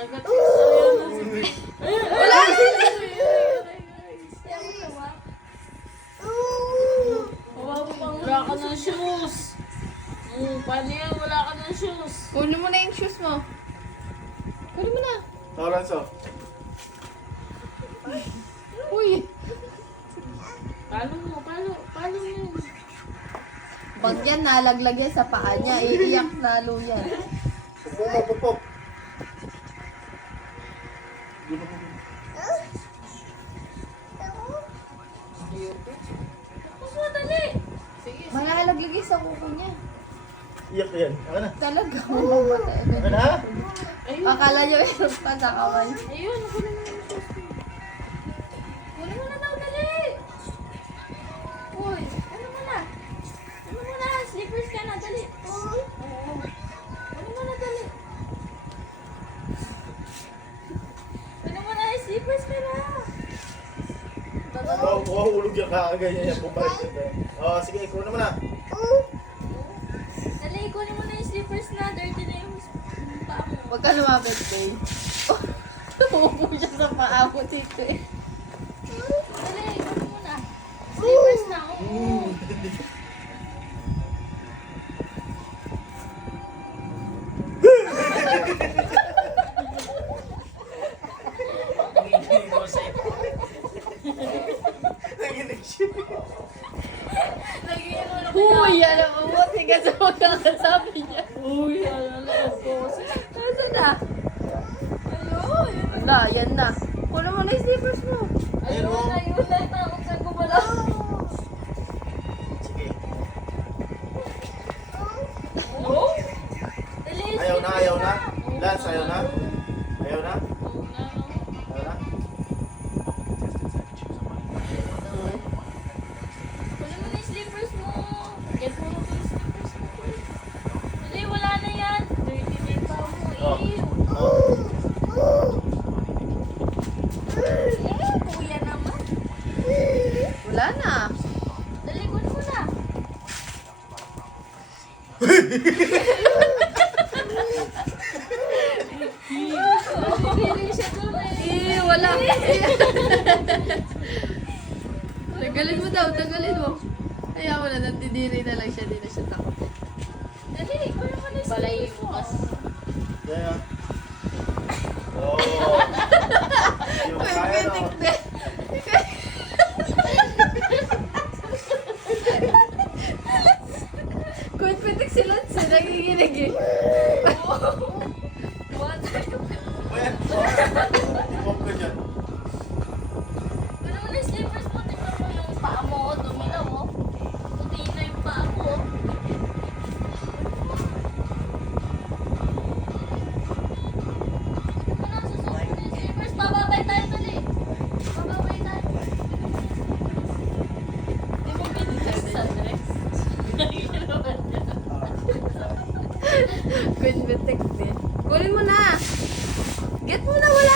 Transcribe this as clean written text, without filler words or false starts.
Agad ayaw na si... Wala! Wala ka ng shoes. Paano yan? Wala ka ng shoes. Kunin mo na yung shoes mo. Kunin mo na. Lorenzo. Uy! Paano mo? Paano yun? Pag yan nalaglag yan sa paa niya, iiyak lalo yan. Pupo mo, pupo. Tapos mo, dali. Malalaglag yan sa kuko niya. Iyak yan. Ako na. Talaga, mamamatay. Ako na. Ayun. Akala niyo meron pa sa kamay. Ayun, kunin mo yung shoes mo. Kunin mo na daw, dali. Uy, ano mo na? Ano mo na? Slippers ka na, dali. Oo. Kunin mo na, dali. Kunin mo na, slippers ka na. Ulog yung kakaganyan yan. Bumalik yan. Oh, sige, kunin mo na. Dali, kunin mo na yung slippers na. Dirty na yung paa mo. Huwag ka lumapit, babe. Umupo siya sa paa mo dito eh. Dali, kunin mo na. Slippers na, oo. Naginig siya. Lagyan mo na Uy, alam mo, buti ka sa magkakasabi niya. Uy, alala ko. Nasaan na? Ayun. Wala, yan na. Kunin mo na yung slippers mo. Ayun. Takot sa gumalaw. Sige. Oh? Dali, Ayaw na, ayaw na. Lance, ayaw na. Ayaw na. Oo na, no? Ayaw na. Kunin mo na yung slippers mo. Get mo na yung slippers mo. Dali, wala na yan. Dirty na yung paa mo. Oh. Ew. Oh. Kuya naman. Wala na. Dali, kunin mo na. Hindi siya doon eh. Wala. Tagalin mo daw, tagalin mo. Kaya mo na, nandidiri na lang siya, di na siya takot. Dali, kunin mo na yung slippers mo. Yeah. Oh. Yung kaya na. Pitik din. Kung pitik si Lance, nagiginig eh. What? Ayan. Pop ka dyan. Kunin mo na yung slippers mo. Tingnan mo yung paa mo. Dumilaw oh. Puti na yung paa mo. Kunin mo na, susuot mo yung slippers. Bababay tayo dali. Bababay tayo. Di mo binigay sa dress. Queen pitik din. Kunin mo na. Get mo na, wala